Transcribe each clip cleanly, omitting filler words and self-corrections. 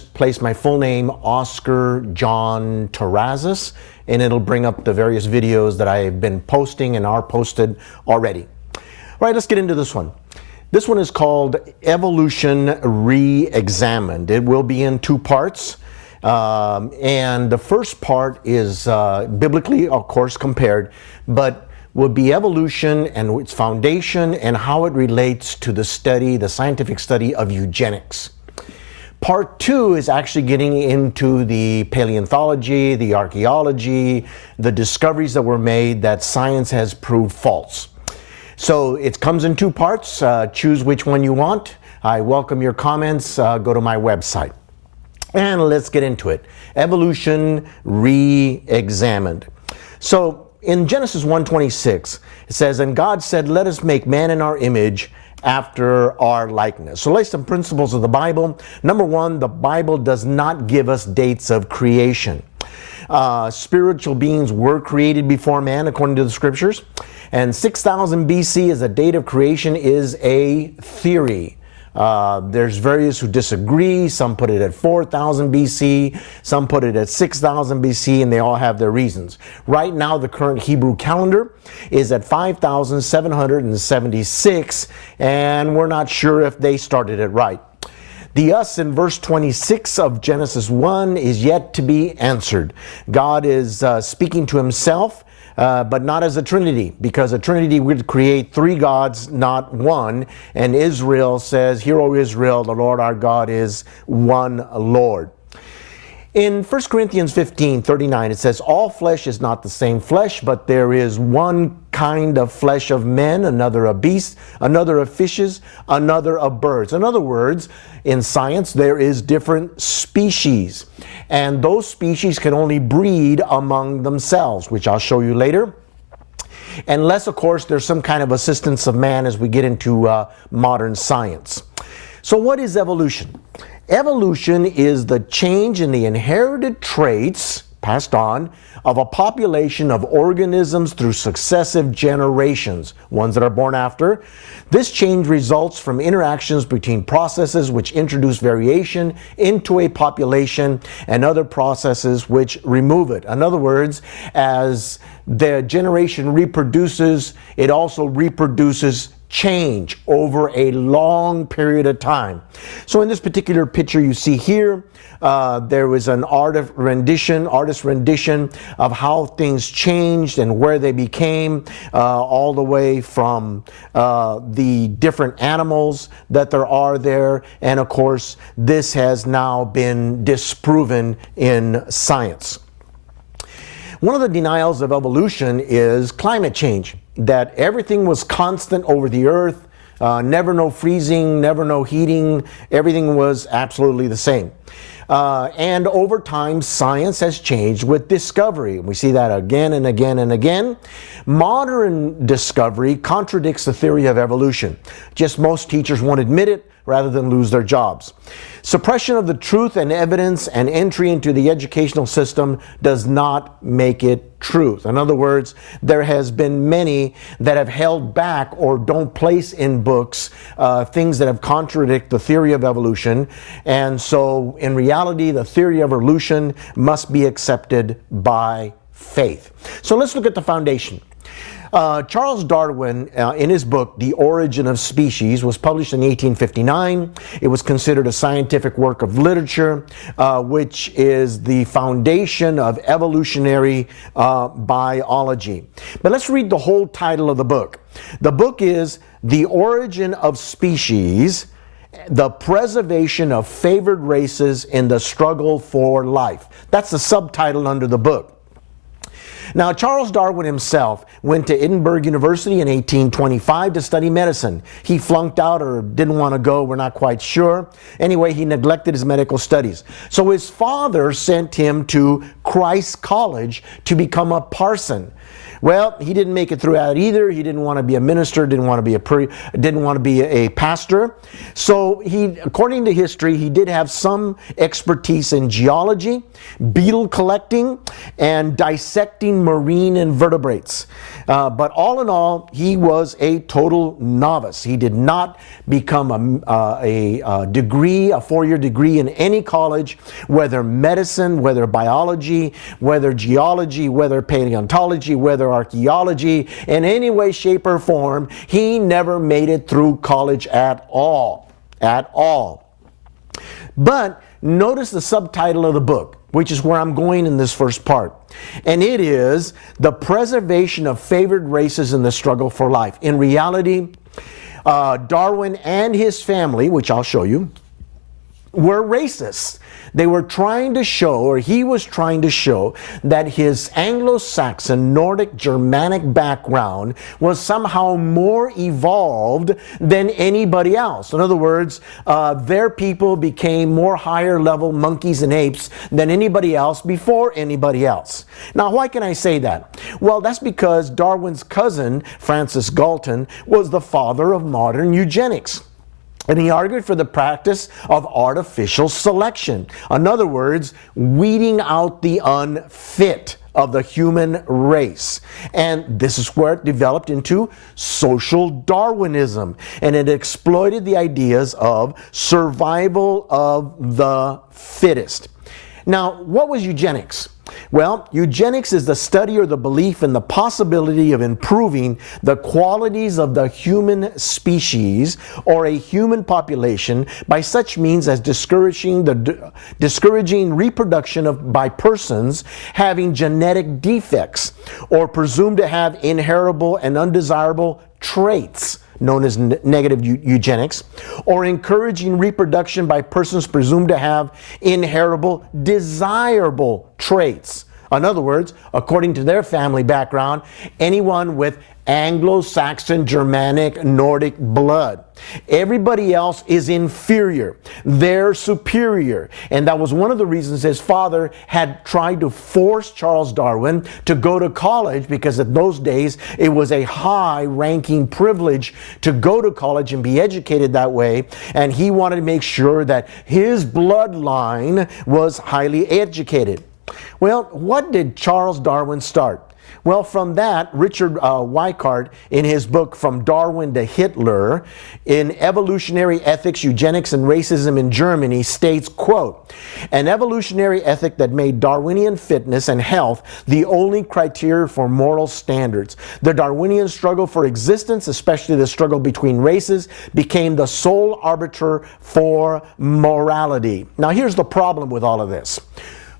place my full name, Oscar John Terrazas, and it'll bring up the various videos that I've been posting and are posted already. All right, let's get into this one. This one is called Evolution Re-Examined. It will be in two parts. And the first part is biblically, of course, compared, but would be evolution and its foundation and how it relates to the study, the scientific study of eugenics. Part two is actually getting into the paleontology, the archaeology, the discoveries that were made that science has proved false. So it comes in two parts. Choose which one you want. I welcome your comments. Go to my website. And let's get into it. Evolution Re-Examined. So in Genesis 1:26, it says, "And God said, let us make man in our image after our likeness." So let's some principles of the Bible. Number one, the Bible does not give us dates of creation. Spiritual beings were created before man, according to the scriptures. And 6000 BC as a date of creation is a theory. There's various who disagree. Some put it at 4000 BC, some put it at 6000 BC, and they all have their reasons. Right now, the current Hebrew calendar is at 5776, and we're not sure if they started it right. The us in verse 26 of Genesis 1 is yet to be answered. God is speaking to himself, but not as a Trinity, because a Trinity would create three gods, not one. And Israel says, "Hear, O Israel, the Lord our God is one Lord." In 1 Corinthians 15:39, it says, "All flesh is not the same flesh, but there is one kind of flesh of men, another of beasts, another of fishes, another of birds." In other words, in science, there is different species. And those species can only breed among themselves, which I'll show you later. Unless, of course, there's some kind of assistance of man as we get into modern science. So what is evolution? Evolution is the change in the inherited traits passed on of a population of organisms through successive generations, ones that are born after. This change results from interactions between processes which introduce variation into a population and other processes which remove it. In other words, as the generation reproduces, it also reproduces change over a long period of time. So in this particular picture you see here, there was an artist rendition of how things changed and where they became, all the way from the different animals that there are there. And of course, this has now been disproven in science. One of the denials of evolution is climate change, that everything was constant over the earth, never no freezing, never no heating, everything was absolutely the same. And over time, science has changed with discovery. We see that again and again and again. Modern discovery contradicts the theory of evolution. Just most teachers won't admit it rather than lose their jobs. Suppression of the truth and evidence and entry into the educational system does not make it truth. In other words, there has been many that have held back or don't place in books things that have contradict the theory of evolution. And so in reality, the theory of evolution must be accepted by faith. So let's look at the foundation. Charles Darwin, in his book, The Origin of Species, was published in 1859. It was considered a scientific work of literature, which is the foundation of evolutionary biology. But let's read the whole title of the book. The book is The Origin of Species, the Preservation of Favored Races in the Struggle for Life. That's the subtitle under the book. Now, Charles Darwin himself went to Edinburgh University in 1825 to study medicine. He flunked out or didn't want to go, we're not quite sure. Anyway, he neglected his medical studies. So his father sent him to Christ College to become a parson. Well, he didn't make it through that either. He didn't want to be a minister, didn't want to be a pastor. So he, according to history, he did have some expertise in geology, beetle collecting, and dissecting marine invertebrates. But all in all, he was a total novice. He did not become a degree, a four-year degree in any college, whether medicine, whether biology, whether geology, whether paleontology, whether archaeology, in any way, shape, or form. He never made it through college at all. At all. But notice the subtitle of the book, which is where I'm going in this first part. And it is The Preservation of Favored Races in the Struggle for Life. In reality, Darwin and his family, which I'll show you, were racist. They were trying to show, or he was trying to show, that his Anglo-Saxon, Nordic, Germanic background was somehow more evolved than anybody else. In other words, their people became more higher level monkeys and apes than anybody else before anybody else. Now, why can I say that? Well, that's because Darwin's cousin, Francis Galton, was the father of modern eugenics. And he argued for the practice of artificial selection. In other words, weeding out the unfit of the human race. And this is where it developed into social Darwinism. And it exploited the ideas of survival of the fittest. Now, what was eugenics? Well, eugenics is the study or the belief in the possibility of improving the qualities of the human species or a human population by such means as discouraging reproduction by persons having genetic defects or presumed to have inheritable and undesirable traits, known as negative eugenics, or encouraging reproduction by persons presumed to have inheritable desirable traits. In other words, according to their family background, anyone with Anglo-Saxon, Germanic, Nordic blood. Everybody else is inferior. They're superior. And that was one of the reasons his father had tried to force Charles Darwin to go to college, because in those days it was a high-ranking privilege to go to college and be educated that way. And he wanted to make sure that his bloodline was highly educated. Well, what did Charles Darwin start? Well, from that, Richard Weikart, in his book From Darwin to Hitler, in Evolutionary Ethics, Eugenics, and Racism in Germany, states, quote, "An evolutionary ethic that made Darwinian fitness and health the only criteria for moral standards. The Darwinian struggle for existence, especially the struggle between races, became the sole arbiter for morality." Now, here's the problem with all of this.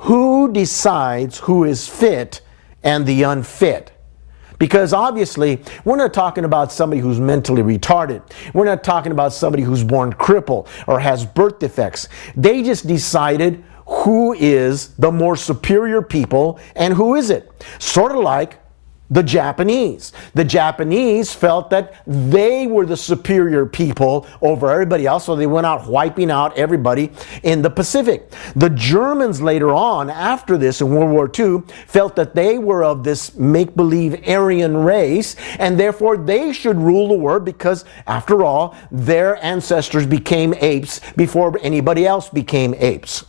Who decides who is fit and the unfit? Because obviously, we're not talking about somebody who's mentally retarded. We're not talking about somebody who's born crippled or has birth defects. They just decided who is the more superior people and who isn't. Sort of like the Japanese. The Japanese felt that they were the superior people over everybody else, so they went out wiping out everybody in the Pacific. The Germans later on, after this in World War II, felt that they were of this make-believe Aryan race, and therefore they should rule the world because, after all, their ancestors became apes before anybody else became apes.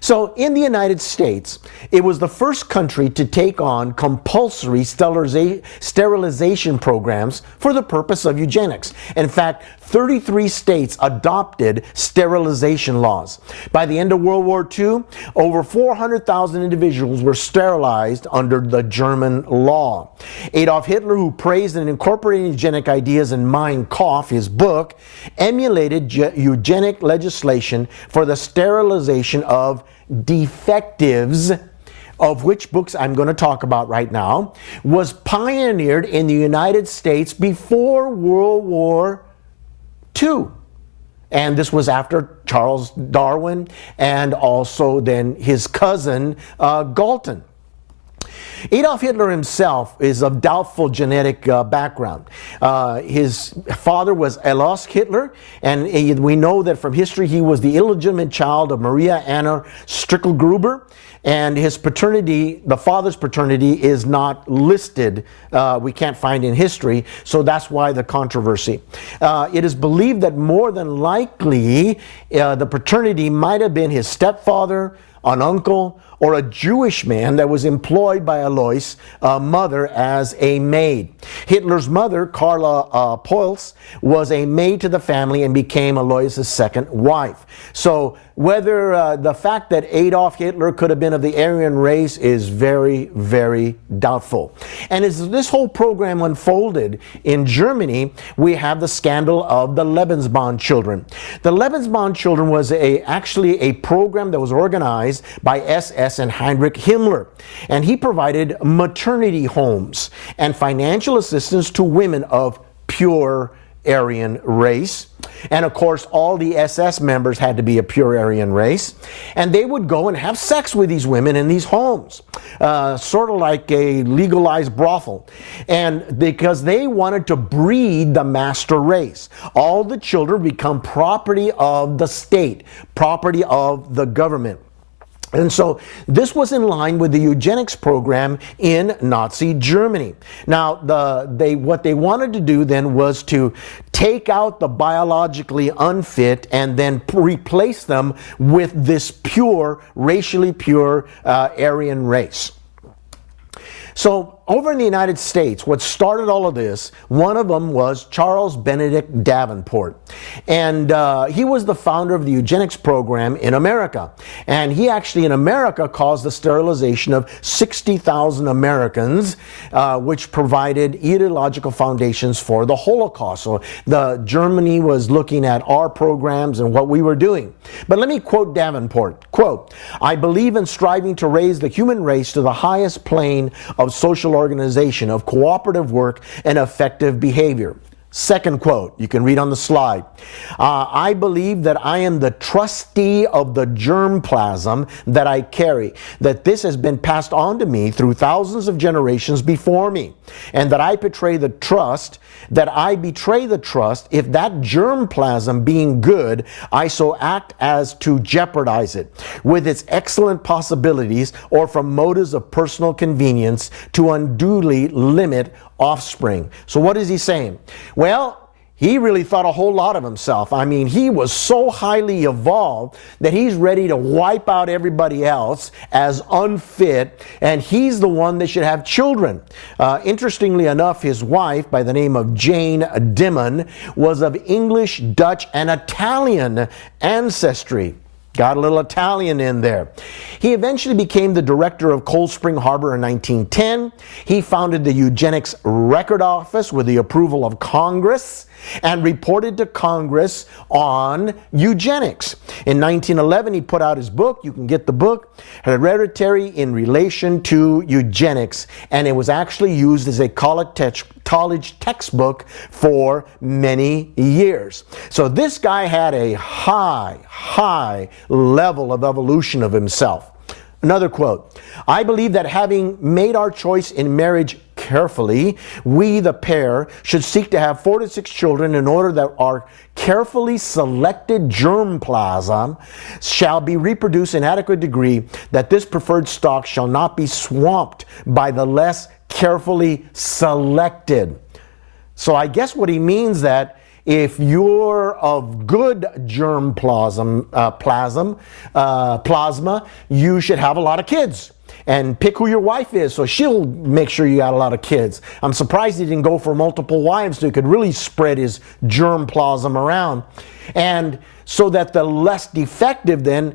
So in the United States, it was the first country to take on compulsory sterilization programs for the purpose of eugenics. In fact, 33 states adopted sterilization laws. By the end of World War II, over 400,000 individuals were sterilized under the German law. Adolf Hitler, who praised and incorporated eugenic ideas in Mein Kampf, his book, emulated eugenic legislation for the sterilization of defectives, of which books I'm going to talk about right now, was pioneered in the United States before World War II. And this was after Charles Darwin and also then his cousin Galton. Adolf Hitler himself is of doubtful genetic background. His father was Alois Hitler, and we know that from history he was the illegitimate child of Maria Anna Strickel-Gruber, and his paternity, the father's paternity, is not listed. We can't find in history, so that's why the controversy. It is believed that more than likely the paternity might have been his stepfather, an uncle, or a Jewish man that was employed by Alois' mother as a maid. Hitler's mother, Carla Pols, was a maid to the family and became Alois' second wife. So whether the fact that Adolf Hitler could have been of the Aryan race is very, very doubtful. And as this whole program unfolded in Germany, we have the scandal of the Lebensborn children. The Lebensborn children was actually a program that was organized by SS and Heinrich Himmler. And he provided maternity homes and financial assistance to women of pure Aryan race. And of course, all the SS members had to be a pure Aryan race. And they would go and have sex with these women in these homes, sort of like a legalized brothel. And because they wanted to breed the master race, all the children become property of the state, property of the government. And so this was in line with the eugenics program in Nazi Germany. Now, what they wanted to do then was to take out the biologically unfit and then replace them with this pure, racially pure Aryan race. So over in the United States, what started all of this, one of them was Charles Benedict Davenport. And he was the founder of the eugenics program in America. And he actually in America caused the sterilization of 60,000 Americans, which provided ideological foundations for the Holocaust. So Germany was looking at our programs and what we were doing. But let me quote Davenport. Quote, "I believe in striving to raise the human race to the highest plane of social organization, of cooperative work and effective behavior." Second quote, you can read on the slide. "I believe that I am the trustee of the germplasm that I carry, that this has been passed on to me through thousands of generations before me, and that I betray the trust if that germplasm being good, I so act as to jeopardize it with its excellent possibilities or from motives of personal convenience to unduly limit offspring." So what is he saying? Well, he really thought a whole lot of himself. I mean, he was so highly evolved that he's ready to wipe out everybody else as unfit, and he's the one that should have children. Interestingly enough, his wife, by the name of Jane Dimon, was of English, Dutch, and Italian ancestry. Got a little Italian in there. He eventually became the director of Cold Spring Harbor in 1910. He founded the Eugenics Record Office with the approval of Congress and reported to Congress on eugenics. In 1911, he put out his book, you can get the book, Hereditary in Relation to Eugenics, and it was actually used as a college textbook for many years. So this guy had a high level of evolution of himself. Another quote, "I believe that having made our choice in marriage carefully, we, the pair, should seek to have 4 to 6 children in order that our carefully selected germplasm shall be reproduced in adequate degree, that this preferred stock shall not be swamped by the less carefully selected." So I guess what he means that if you're of good plasma, you should have a lot of kids. And pick who your wife is, so she'll make sure you got a lot of kids. I'm surprised he didn't go for multiple wives so he could really spread his germplasm around. And so that the less defective then,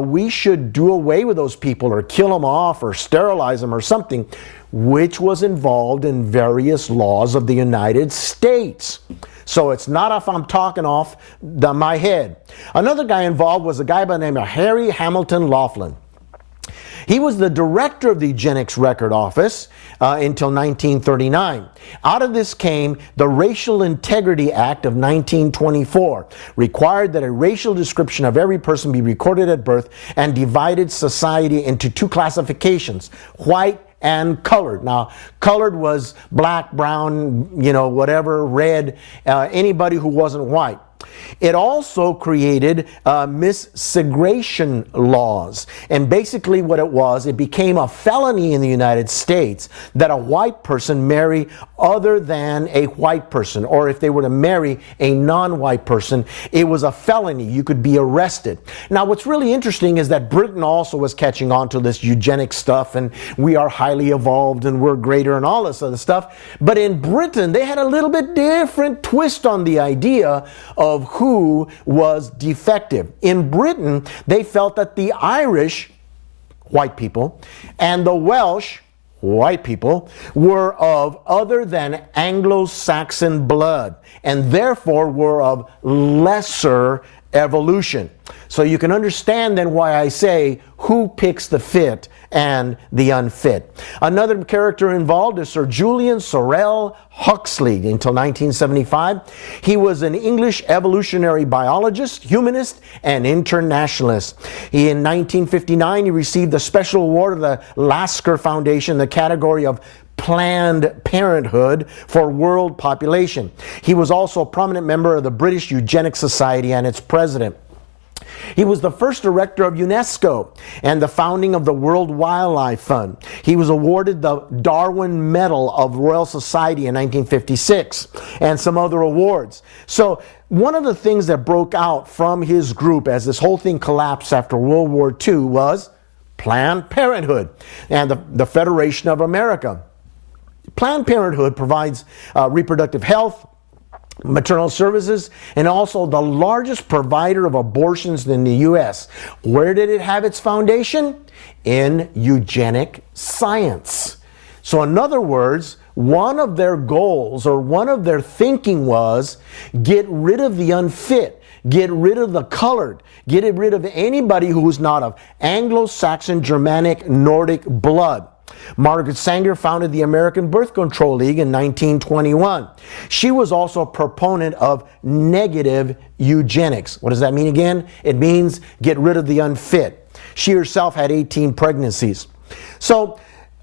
we should do away with those people or kill them off or sterilize them or something, which was involved in various laws of the United States. So it's not if I'm talking off my head. Another guy involved was a guy by the name of Harry Hamilton Laughlin. He was the director of the Eugenics Record Office until 1939. Out of this came the Racial Integrity Act of 1924, required that a racial description of every person be recorded at birth, and divided society into 2 classifications, white and colored. Now, colored was black, brown, whatever, red, anybody who wasn't white. It also created miscegenation laws. And basically what it was, it became a felony in the United States that a white person marry other than a white person. Or if they were to marry a non-white person, it was a felony. You could be arrested. Now what's really interesting is that Britain also was catching on to this eugenics stuff, and we are highly evolved and we're greater and all this other stuff. But in Britain, they had a little bit different twist on the idea of who was defective. In Britain, they felt that the Irish, white people, and the Welsh, white people, were of other than Anglo-Saxon blood, and therefore were of lesser evolution. So you can understand then why I say who picks the fit and the unfit. Another character involved is Sir Julian Sorel Huxley until 1975. He was an English evolutionary biologist, humanist, and internationalist. In 1959, he received the special award of the Lasker Foundation in the category of Planned Parenthood for world population. He was also a prominent member of the British Eugenics Society and its president. He was the first director of UNESCO and the founding of the World Wildlife Fund. He was awarded the Darwin Medal of Royal Society in 1956 and some other awards. So one of the things that broke out from his group as this whole thing collapsed after World War II was Planned Parenthood and the Federation of America. Planned Parenthood provides reproductive health, maternal services, and also the largest provider of abortions in the U.S. Where did it have its foundation? In eugenic science. So in other words, one of their goals or one of their thinking was get rid of the unfit, get rid of the colored, get rid of anybody who's not of Anglo-Saxon, Germanic, Nordic blood. Margaret Sanger founded the American Birth Control League in 1921. She was also a proponent of negative eugenics. What does that mean again? It means get rid of the unfit. She herself had 18 pregnancies. So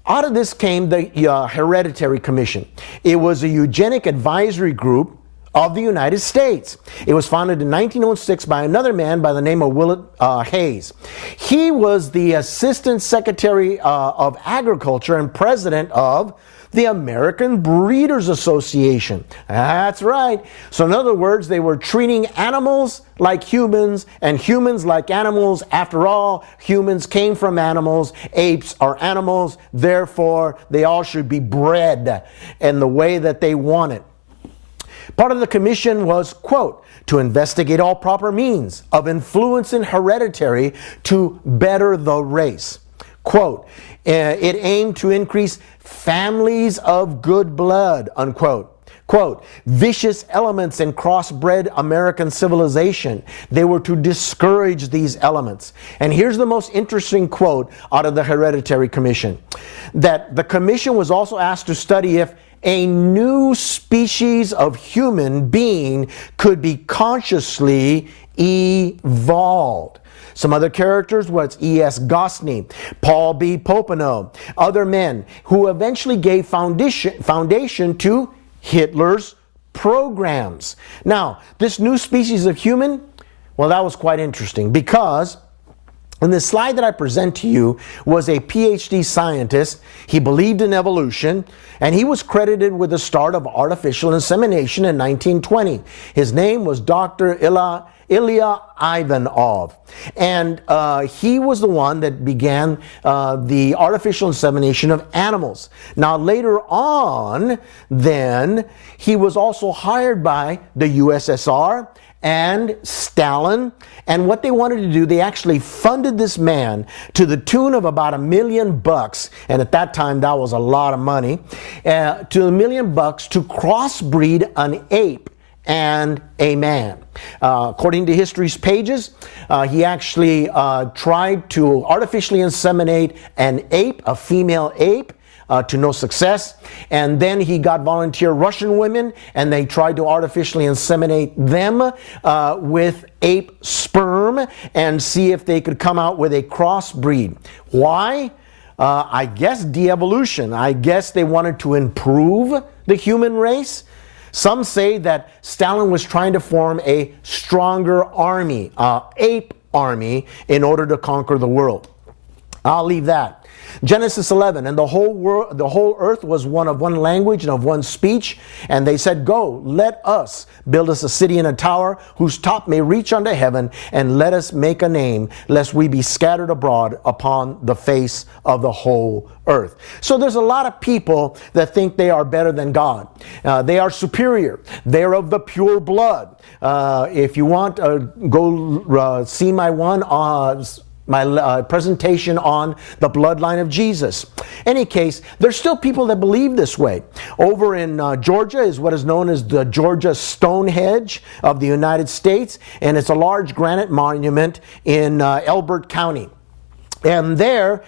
out of this came the Hereditary Commission. It was a eugenic advisory group of the United States. It was founded in 1906 by another man by the name of Willett Hayes. He was the Assistant Secretary of Agriculture and President of the American Breeders Association. That's right. So in other words, they were treating animals like humans and humans like animals. After all, humans came from animals. Apes are animals. Therefore, they all should be bred in the way that they want it. Part of the commission was, quote, to investigate all proper means of influence in hereditary to better the race. Quote, it aimed to increase families of good blood, unquote. Quote, vicious elements in crossbred American civilization. They were to discourage these elements. And here's the most interesting quote out of the Hereditary Commission, that the commission was also asked to study if a new species of human being could be consciously evolved. Some other characters was E.S. Gosney, Paul B. Popenoe, other men who eventually gave foundation to Hitler's programs. Now, this new species of human, well, that was quite interesting because in the slide that I present to you was a PhD scientist. He believed in evolution, and he was credited with the start of artificial insemination in 1920. His name was Dr. Ilya Ivanov. And he was the one that began the artificial insemination of animals. Now later on, then, he was also hired by the USSR and Stalin. And what they wanted to do, they actually funded this man to the tune of about $1 million. And at that time, that was a lot of money. To $1 million to crossbreed an ape and a man. According to history's pages, he actually tried to artificially inseminate an ape, a female ape, to no success. And then he got volunteer Russian women, and they tried to artificially inseminate them with ape sperm and see if they could come out with a crossbreed. Why? I guess de-evolution. I guess they wanted to improve the human race. Some say that Stalin was trying to form a stronger army, ape army, in order to conquer the world. I'll leave that. Genesis 11, and the whole earth was one of one language and of one speech. And they said, go, let us build us a city and a tower whose top may reach unto heaven, and let us make a name, lest we be scattered abroad upon the face of the whole earth. So there's a lot of people that think they are better than God. They are superior. They're of the pure blood. If you want, go see my presentation on the bloodline of Jesus. Any case, there's still people that believe this way. Over in Georgia is what is known as the Georgia Stonehenge of the United States, and it's a large granite monument in Elbert County. And there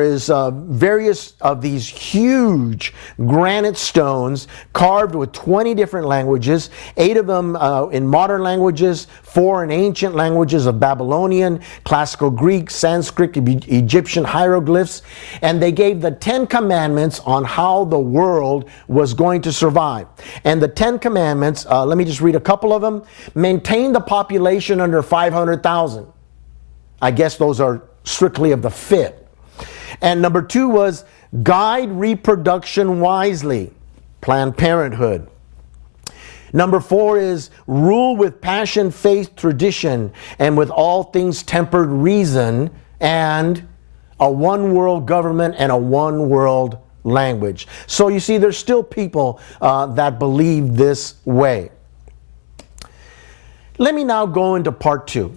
is various of these huge granite stones carved with 20 different languages, 8 of them in modern languages, 4 in ancient languages of Babylonian, Classical Greek, Sanskrit, Egyptian hieroglyphs. And they gave the 10 commandments on how the world was going to survive. And the 10 commandments, let me just read a couple of them. Maintain the population under 500,000. I guess those are strictly of the fit. And number 2 was guide reproduction wisely, Planned Parenthood. Number 4 is rule with passion, faith, tradition, and with all things tempered reason, and a one world government and a one world language. So you see, there's still people that believe this way. Let me now go into part 2.